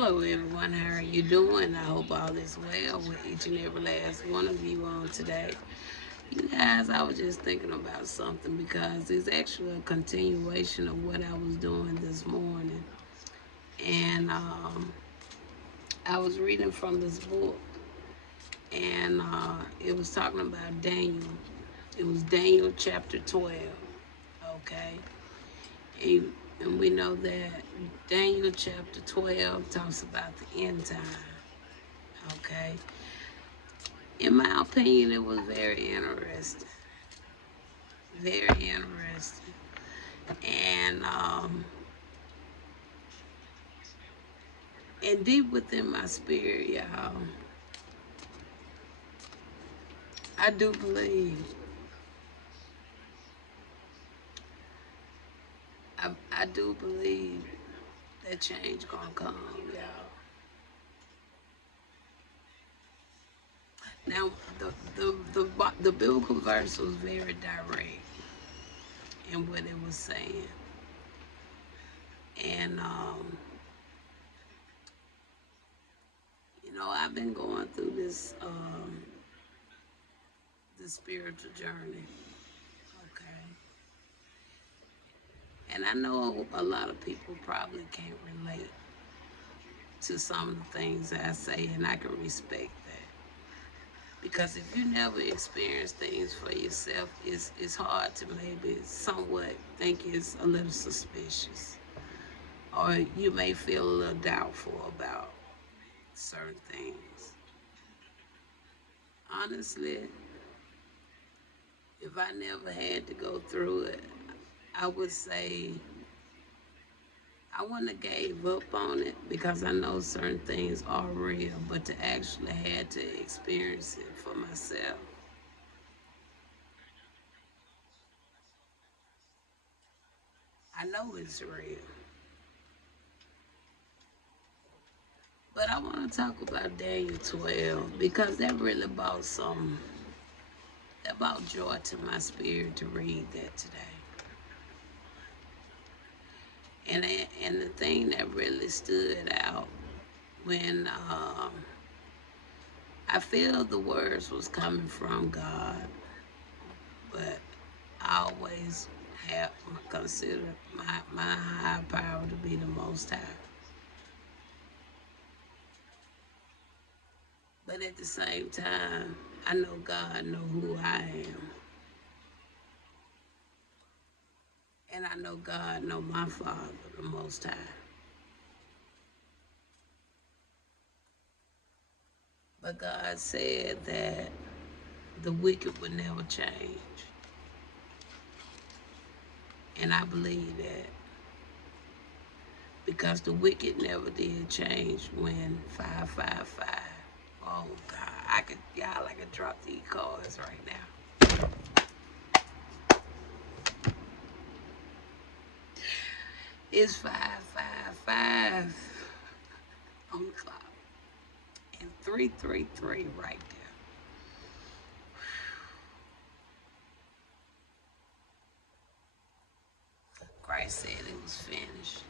Hello everyone, how are you doing? I hope all is well with each and every last one of you on today. You guys, I was just thinking about something because it's actually a continuation of what I was doing this morning. And I was reading from this book, and it was talking about Daniel. It was Daniel chapter 12, okay? And we know that Daniel chapter 12 talks about the end time, okay? In my opinion, it was very interesting. Very interesting. And deep within my spirit, y'all, I do believe, I do believe that change gonna come, y'all. Now, the biblical verse was very direct in what it was saying. And, I've been going through this spiritual journey, okay? And I know a lot of people probably can't relate to some of the things I say, and I can respect that. Because if you never experience things for yourself, it's hard to maybe somewhat think it's a little suspicious. Or you may feel a little doubtful about certain things. Honestly, if I never had to go through it, I would say I wouldn't have gave up on it because I know certain things are real, but to actually had to experience it for myself, I know it's real. But I want to talk about Daniel 12 because that really brought joy to my spirit to read that today. And the thing that really stood out when I feel the words was coming from God, but I always have considered my high power to be the Most High. But at the same time, I know God know who I am. And I know God know my Father, the Most High. But God said that the wicked would never change. And I believe that because the wicked never did change when 555. Oh God, I could drop these cards right now. It's 555 on the clock. And 333 right there. Christ said it was finished.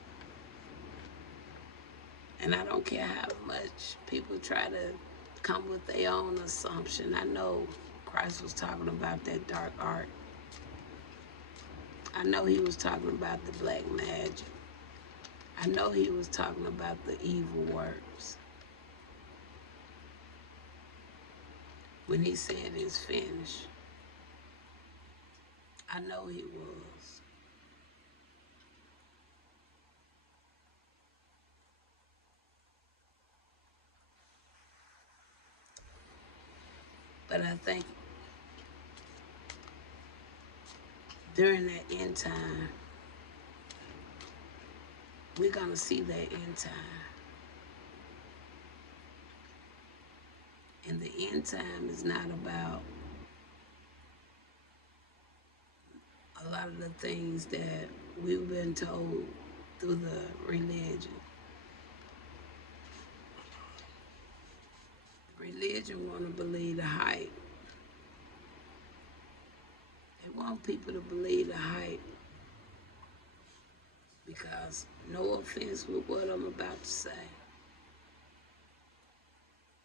And I don't care how much people try to come with their own assumption. I know Christ was talking about that dark art. I know he was talking about the black magic. I know he was talking about the evil works. When he said it's finished, I know he was. But I think during that end time, we're going to see that end time. And the end time is not about a lot of the things that we've been told through the religion. Religion want to believe the hype. They want people to believe the hype because no offense with what I'm about to say,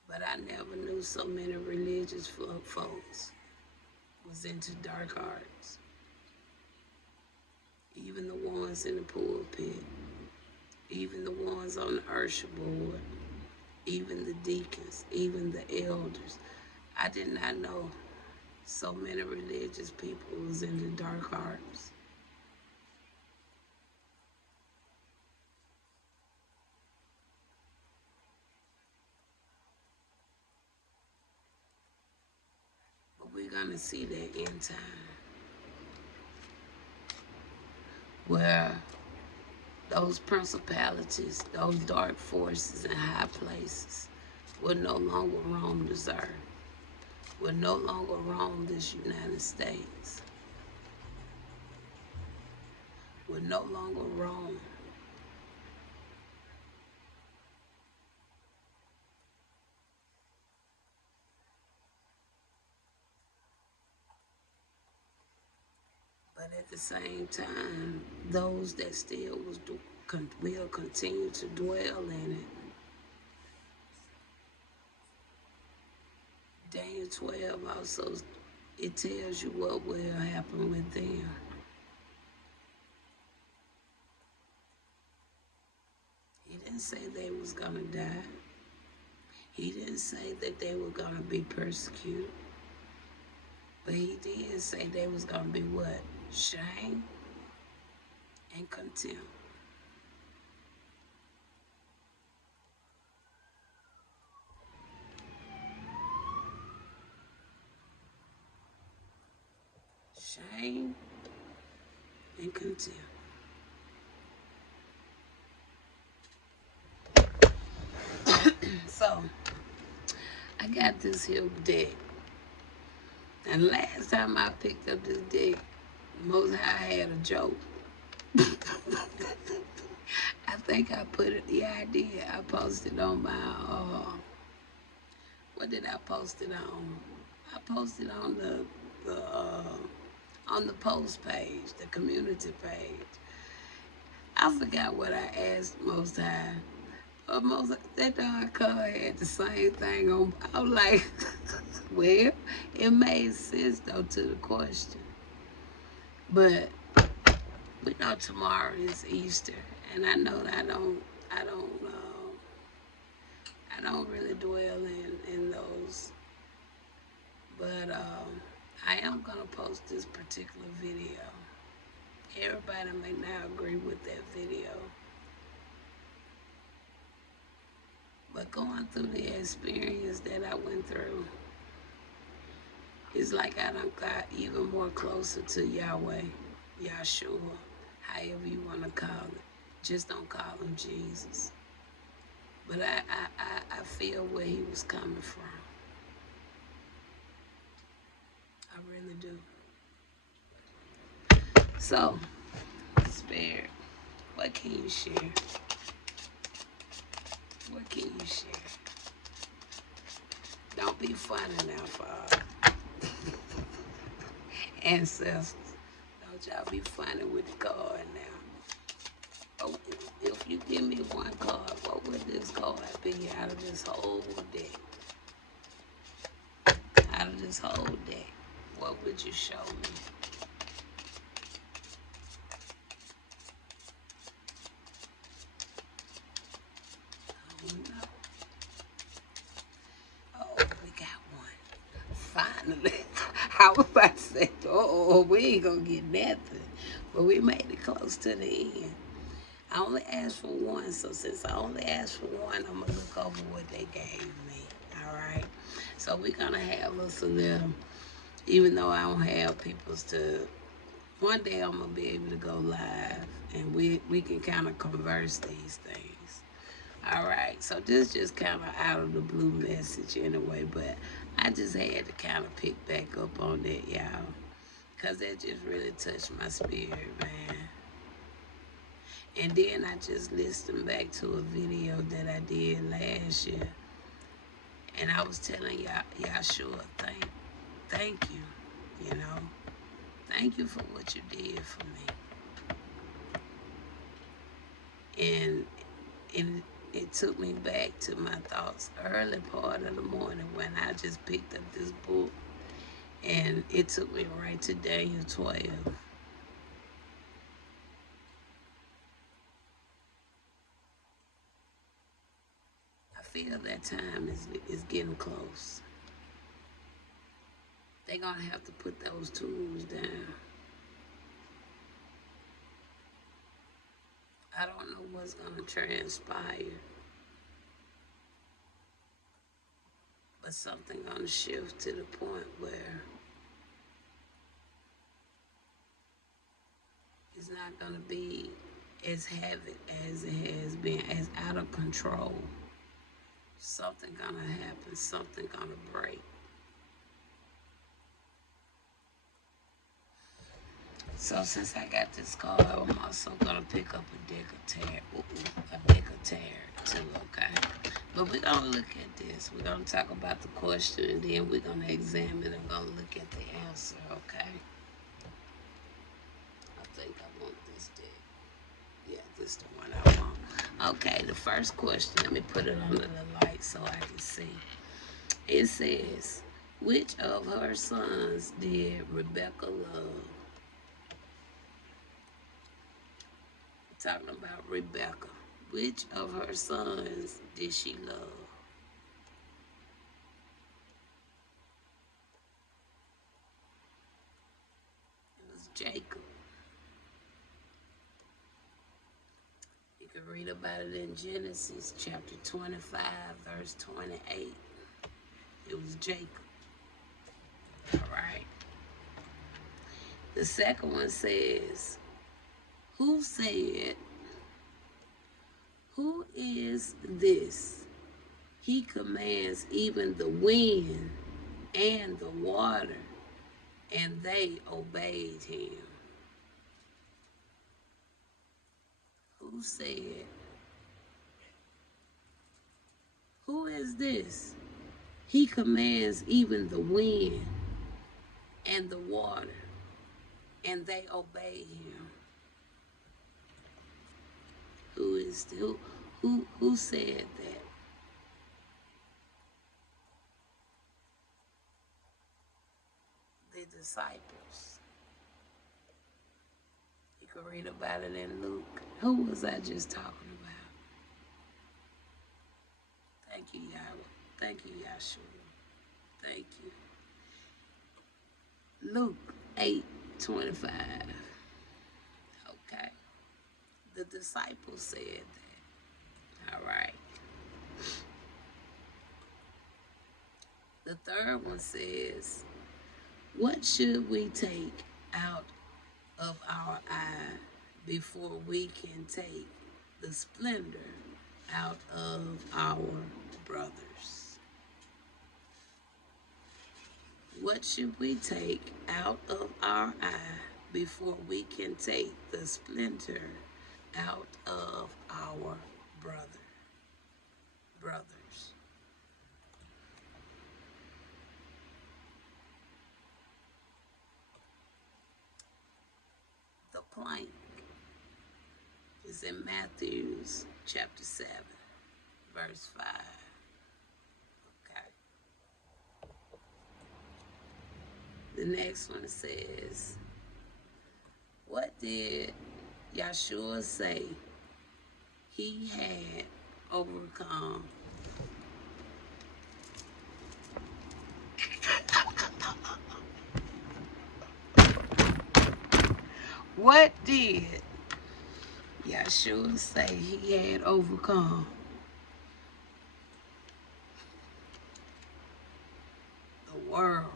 But I never knew so many religious folks was into dark arts. Even the ones in the pulpit, even the ones on the usher board, even the deacons, even the elders. I did not know so many religious people was into dark arts. But we're going to see that in time, where those principalities, those dark forces in high places will no longer roam this earth, will no longer roam this United States, will no longer roam. But at the same time, those that still will continue to dwell in it. Daniel 12 also, it tells you what will happen with them. He didn't say they was going to die. He didn't say that they were going to be persecuted. But he did say they was going to be what? Shame and contempt. Shame and contempt. So, I got this here deck. And last time I picked up this deck, Most High had a joke. I think I put it, yeah, I did. I posted on my, what did I post it on? I posted on on the post page, the community page. I forgot what I asked Most High. But that darn car had the same thing on. I was like, well, it made sense though to the question. But we know tomorrow is Easter, and I know that I don't really dwell in those. But I am gonna post this particular video. Everybody may not agree with that video, but going through the experience that I went through, it's like I done got even more closer to Yahweh, Yahshua, however you want to call it. Just don't call him Jesus. But I feel where he was coming from. I really do. So, Spirit, what can you share? What can you share? Don't be funny now, Father. Ancestors, don't y'all be funny with the card now. Oh, if you give me one card, what would this card be out of this whole deck? Out of this whole deck, what would you show me? I don't know. Oh, we got one. Finally. I was about to say, oh, we ain't gonna get nothing. But we made it close to the end. I only asked for one, so since I only asked for one, I'm gonna look over what they gave me. All right. So we're gonna have us a little, even though I don't have people's to. One day I'm gonna be able to go live, and we can kind of converse these things. All right. So this just kind of out of the blue message anyway, but I just had to kind of pick back up on that, y'all, because that just really touched my spirit, man. And then I just listened back to a video that I did last year. And I was telling Yahshua, thank you, you know. Thank you for what you did for me. And it took me back to my thoughts early part of the morning when I just picked up this book, and it took me right to Daniel 12. I feel that time is getting close. They're going to have to put those tools down. I don't know what's going to transpire, but something going to shift to the point where it's not going to be as heavy as it has been, as out of control. Something going to happen, something going to break. So since I got this card, I'm also going to pick up a deck of tarot. A deck of tarot too, okay? But we're going to look at this. We're going to talk about the question, and then we're going to examine and going to look at the answer, okay? I think I want this deck. Yeah, this is the one I want. Okay, the first question, let me put it under the light so I can see. It says, which of her sons did Rebecca love? Talking about Rebecca. Which of her sons did she love? It was Jacob. You can read about it in Genesis chapter 25, verse 28. It was Jacob. All right. The second one says, who said, who is this? He commands even the wind and the water, and they obeyed him. Who said, who is this? He commands even the wind and the water, and they obey him. Who said that? The disciples. You can read about it in Luke. Who was I just talking about? Thank you, Yahweh. Thank you, Yahshua. Thank you. Luke 8:25. Okay. The disciples said that. All right. The third one says, what should we take out of our eye before we can take the splendor out of our brothers? What should we take out of our eye before we can take the splendor out of our brothers? The plank is in Matthew chapter 7, verse 5. Okay. The next one says, what did Yahshua say he had overcome? What did Yahshua say he had overcome? The world.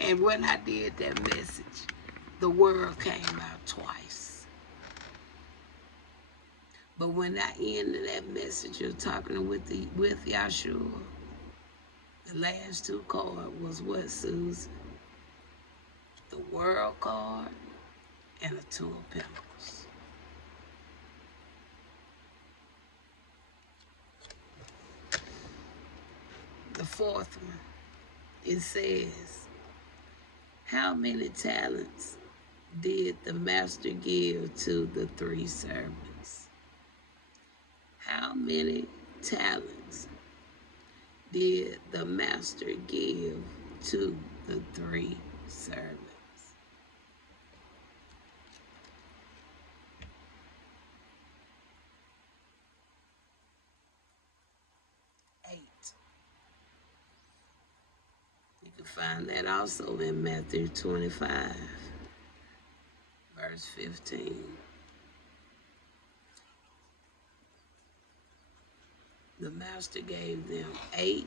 And when I did that message, the world came out twice. But when I ended that message of talking with Yahshua, the last two cards was what, Susan? The world card and a two of pentacles. The fourth one, it says, how many talents did the master give to the three servants? How many talents did the master give to the 3 servants? 8. You can find that also in Matthew 25, verse 15. The master gave them 8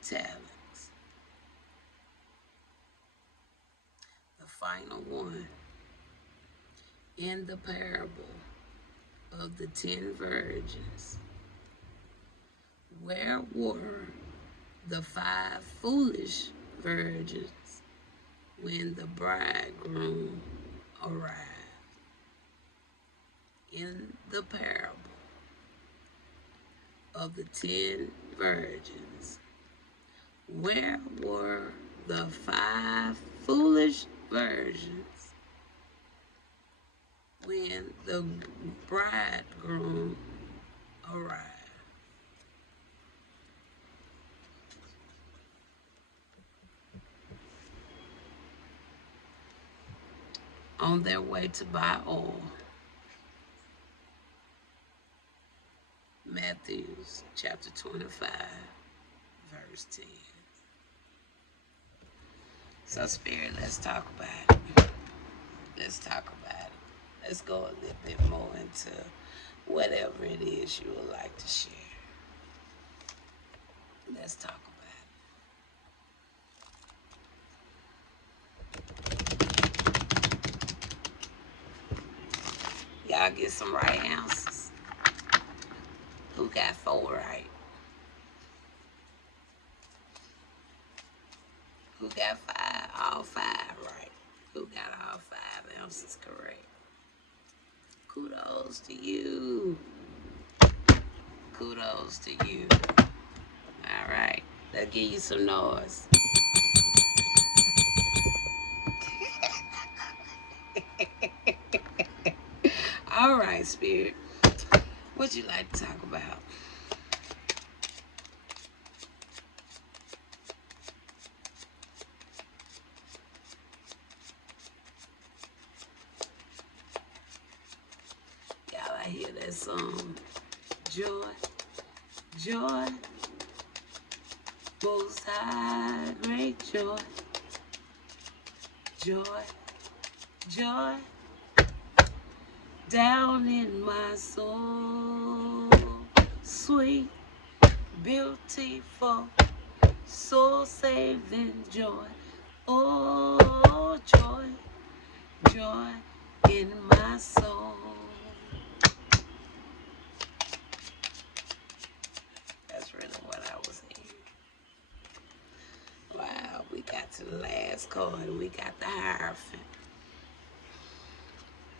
talents. The final one in the parable of the 10 virgins. Where were the 5 foolish virgins when the bridegroom arrived? In the parable of the 10 virgins, where were the 5 foolish virgins when the bridegroom arrived? On their way to buy oil. Matthew chapter 25, verse 10. So, Spirit, let's talk about it. Let's talk about it. Let's go a little bit more into whatever it is you would like to share. Let's talk about it. Y'all get some right answers. Who got 4 right? Who got 5? All 5 right. Who got all 5 answers correct? Kudos to you. Kudos to you. All right. Let's give you some noise. All right, Spirit. What you like to talk about? Y'all, I hear that song. Joy, joy, most high, great joy. Joy, joy, down in my soul. Sweet, beautiful, soul-saving joy. Oh, joy, joy in my soul. That's really what I was hearing. Wow, we got to the last card. We got the Hierophant.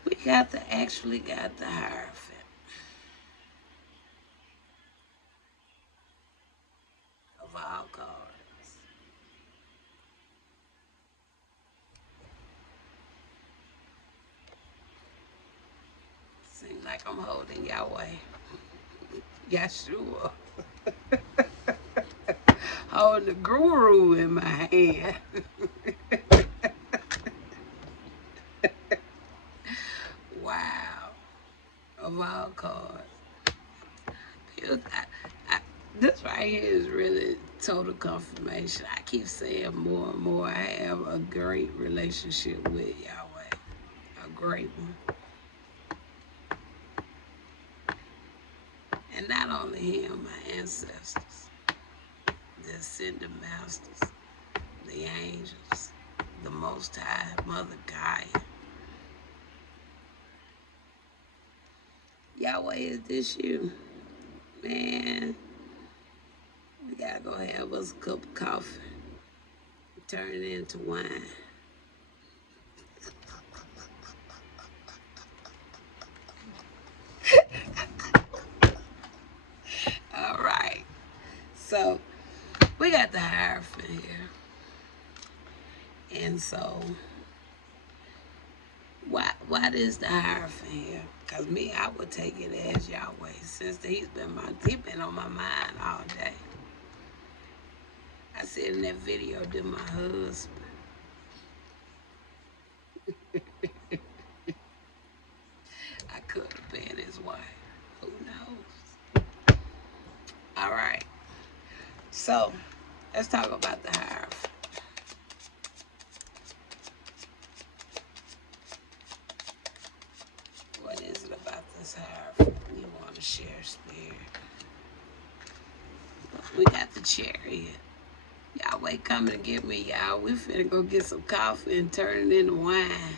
We actually got the Hierophant. Of all cards. Seems like I'm holding Yahweh. Yeshua. Holding the guru in my hand. Wow. Of all cards. This right here is really total confirmation. I keep saying more and more I have a great relationship with Yahweh. A great one. And not only him, my ancestors, the ascended masters, the angels, the Most High, Mother Gaia. Yahweh, is this you? Man, we gotta go have us a cup of coffee. Turn it into wine. All right. So, we got the Hierophant here. And so, why is the Hierophant here? Cause me, I would take it as Yahweh, since he been on my mind all day. I said in that video to my husband. I could have been his wife. Who knows? All right. So let's talk about the Hierophant. What is it about this Hierophant you want to share, Spirit? We got the chariot. Yahweh coming to get me, y'all. We finna go get some coffee and turn it into wine.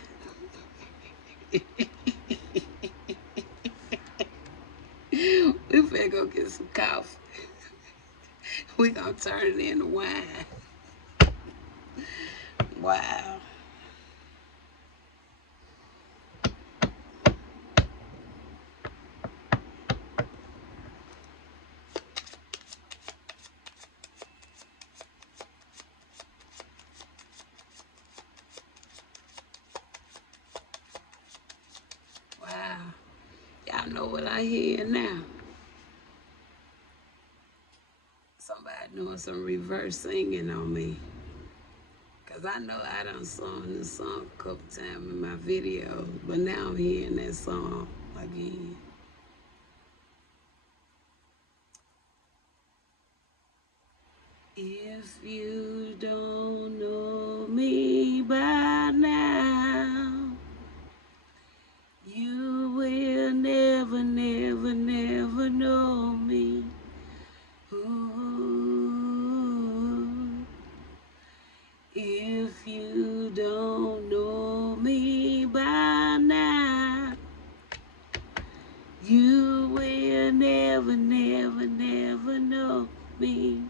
We finna go get some coffee. We gonna turn it into wine. Wow. Wow. Y'all know what I hear now. Somebody doing some reverse singing on me. Cause I know I done sung this song a couple times in my videos, but now I'm hearing that song again. If you don't know me by now, you will never, never, never know me. Ooh. If you don't know me by now, you will never, never, never know me.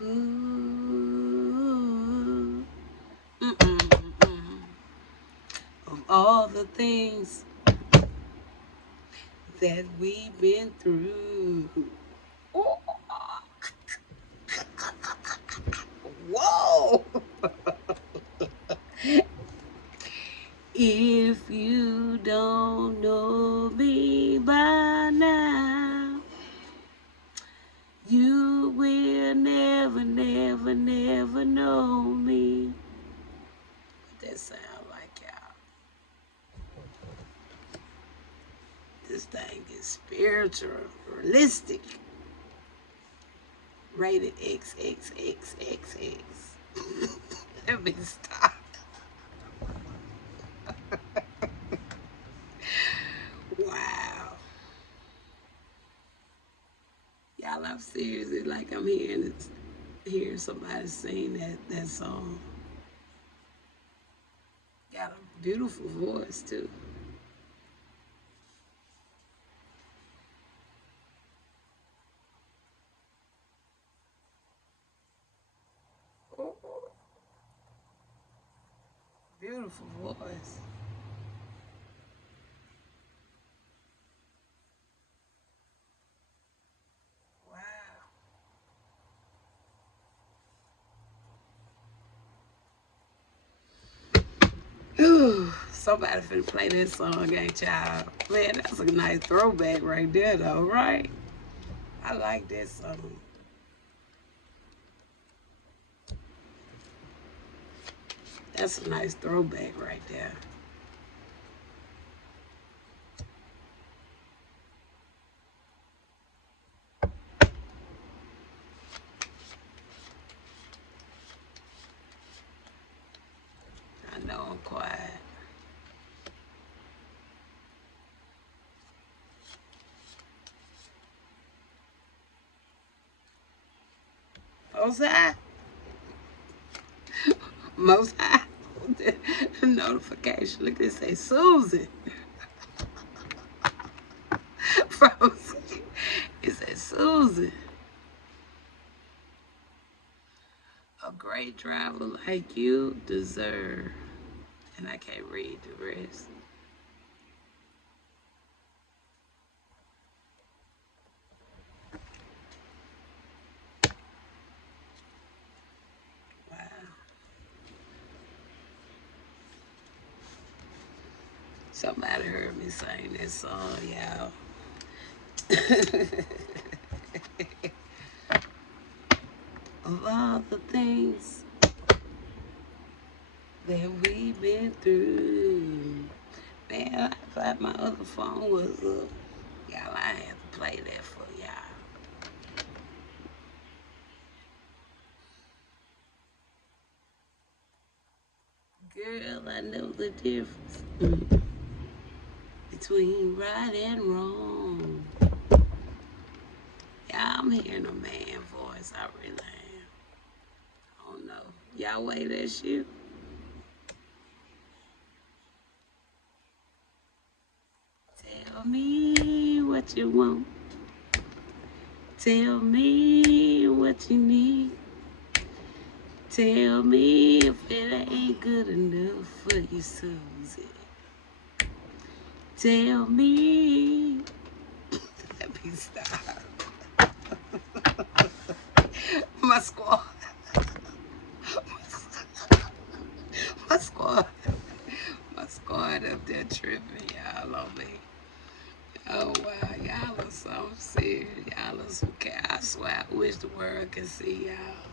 Ooh. Of all the things that we've been through. Oh. Whoa! If you don't know me by now, you will never, never, never know me. What that sound like, y'all? This thing is spiritual, realistic. Rated XXXXX. Let me stop. Wow. Y'all, I'm seriously like I'm hearing somebody sing that song. Got a beautiful voice too. Oh, beautiful voice. Wow. Ooh, somebody finna play that song, ain't y'all? Man, that's a nice throwback right there, though, right? I like that song. That's a nice throwback right there. I know I'm quiet. Most high. Most high. Notification. Look, they say Susan. Frozen. It says Susan. A great driver like you deserve. And I can't read the rest. Wow. Somebody heard me sing this song, y'all. Of all the things that we've been through. Man, I thought my other phone was up. Y'all, I had to play that for y'all. Girl, I know the difference between right and wrong. Yeah, I'm hearing a man voice. I really am. I don't know. Y'all wait, that's you? Tell me what you want. Tell me what you need. Tell me if it ain't good enough for you, Susie. Tell me. Let me stop. My squad. My squad. My squad up there tripping, y'all, on me. Oh, wow. Y'all are so serious. Y'all are some cat. I swear, I wish the world could see y'all.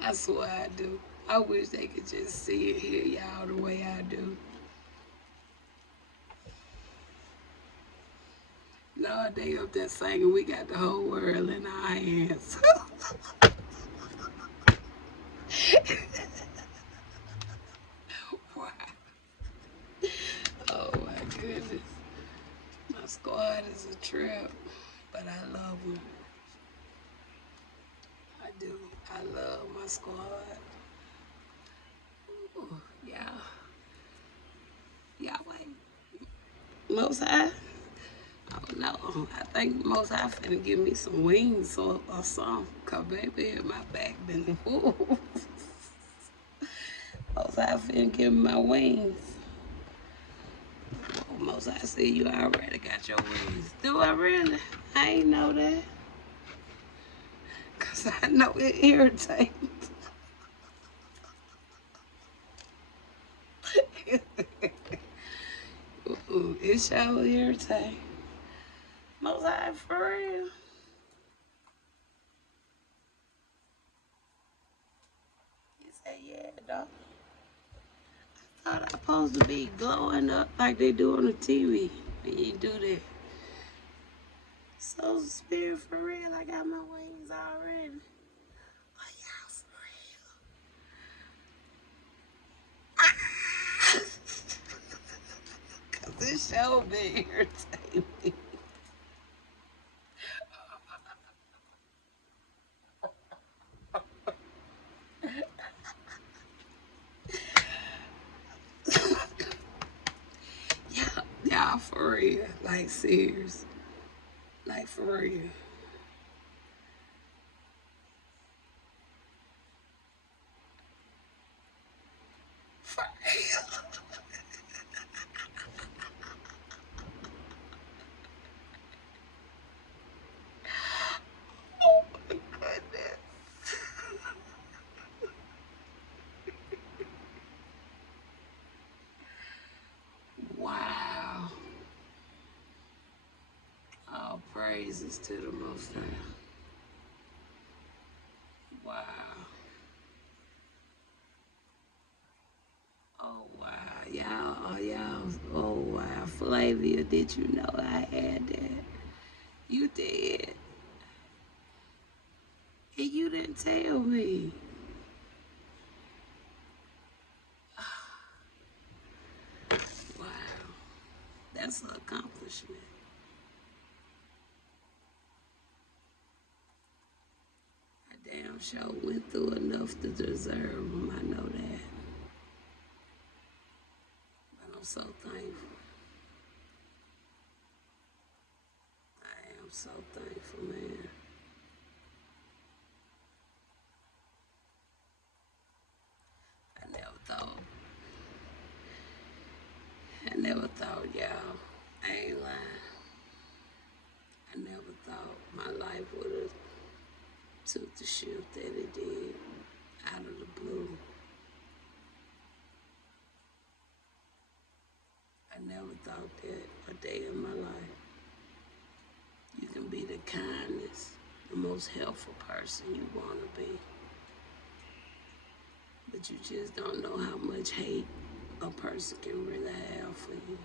I swear I do. I wish they could just see and hear y'all the way I do. Lord, they up there singing, we got the whole world in our hands. Wow. Oh my goodness. My squad is a trip, but I love them. I do. I love my squad. Ooh, yeah. Yeah, wait. Most High? Oh no. I think Most High finna give me some wings or something. Cause baby, my back been full. Most High finna give me my wings. Oh, Most High said you already got your wings. Do I really? I ain't know that. Cause I know it irritates. It sure irritates. Most High for real. He said, yeah, dog. I thought I supposed to be glowing up like they do on the TV when you do that. So spirit for real, I got my wings already. Oh, y'all for real. Cause this show been irritating me. Y'all for real. Like serious. Like for real. For real. Oh my goodness. Wow. All praises to the Most High. Wow. Oh wow. Y'all, oh y'all, oh wow. Flavia, did you know I had that? You did. And you didn't tell me. Wow. That's an accomplishment. I damn sure went through enough to deserve them. I know that. But I'm so thankful. I am so thankful, man. I never thought. I never thought, y'all. I ain't lying. I never thought my life would have took the shift that it did out of the blue. I thought that a day in my life. You can be the kindest, the most helpful person you want to be. But you just don't know how much hate a person can really have for you.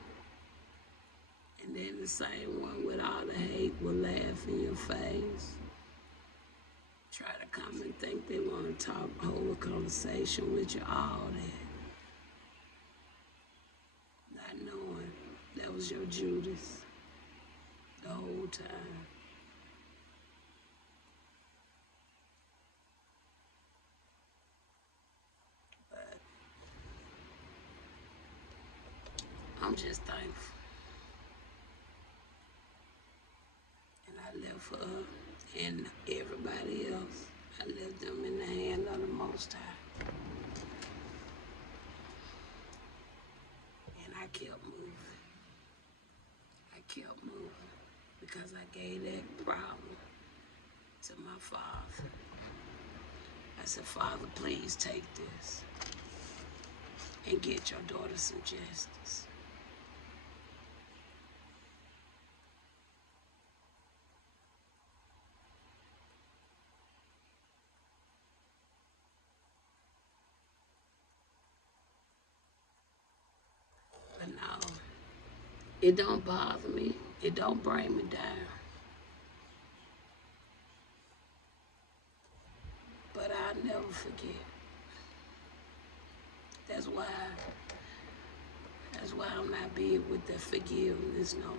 And then the same one with all the hate will laugh in your face. Try to come and think they want to talk, hold a conversation with you, all that. Not knowing that was your Judas the whole time. But I'm just thankful. And I left her and everybody else. I left them in the hand of the Most High. And I kept moving. I kept moving because I gave that problem to my Father. I said, Father, please take this and get your daughter some justice. But no, it don't bother me. It don't bring me down. But I'll never forget. That's why I'm not big with the forgiveness no more.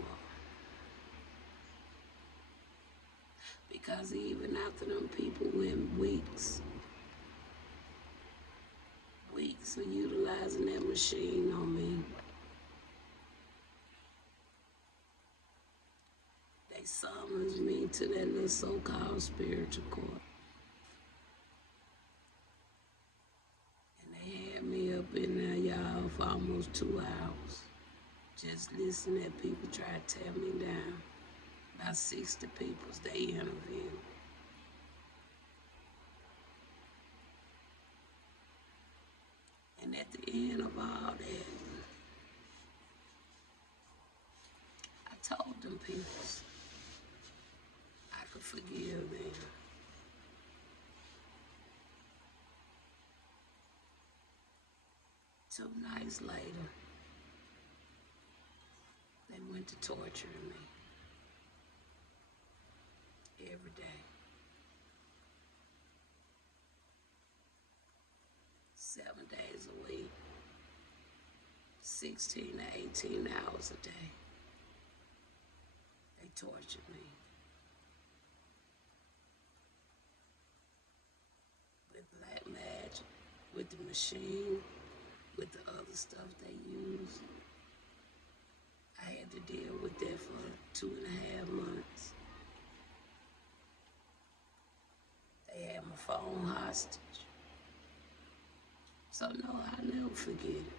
Because even after them people went weeks of utilizing that machine on me, they summons me to that little so-called spiritual court. And they had me up in there, y'all, for almost 2 hours. Just listening at people try to tear me down. About 60 people they interviewed. And at the end of all that, I told them people I could forgive them. 2 nights later, they went to torturing me every day. 7 days a week, 16 to 18 hours a day. They tortured me with black magic, with the machine, with the other stuff they use. I had to deal with that for 2.5 months. They had my phone hostage. So no, I'll never forget it.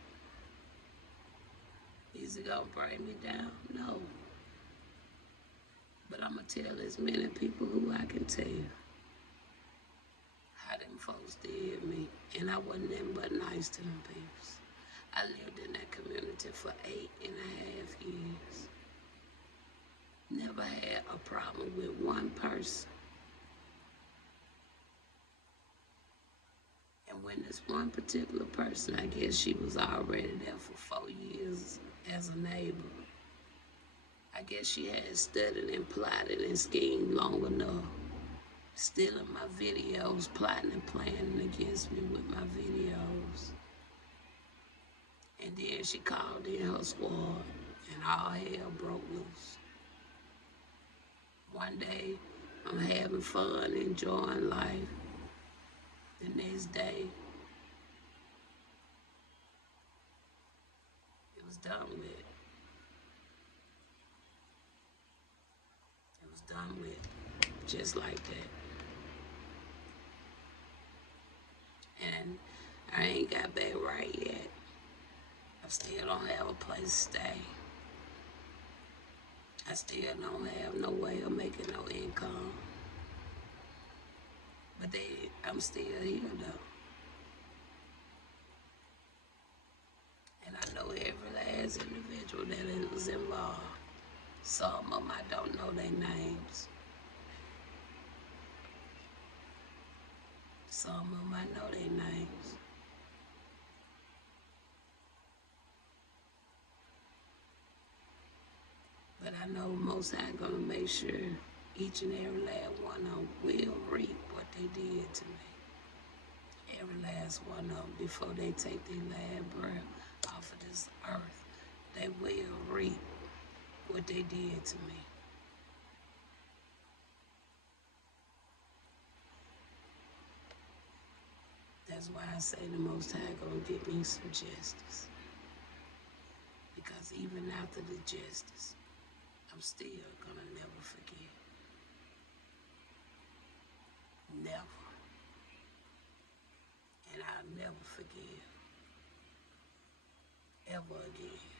Is it gonna bring me down? No. But I'm gonna tell as many people who I can tell how them folks did me. And I wasn't nothing but nice to them people. I lived in that community for 8.5 years. Never had a problem with one person. And when this one particular person, I guess she was already there for 4 years as a neighbor. I guess she had studied and plotted and schemed long enough, stealing my videos, plotting and planning against me with my videos. And then she called in her squad, and all hell broke loose. One day, I'm having fun, enjoying life. The next day, it was done with. It was done with, just like that. And I ain't got back right yet. I still don't have a place to stay. I still don't have no way of making no income. But I'm still here though. And I know every last individual individual that was involved. Some of them I don't know their names. Some of them I know their names. But I know Most High gonna make sure each and every last one of them will reap what they did to me. Every last one of them, before they take their last breath off of this earth, they will reap what they did to me. That's why I say the Most High gonna give me some justice. Because even after the justice, I'm still gonna never forget. Never. And I'll never forgive. Ever again.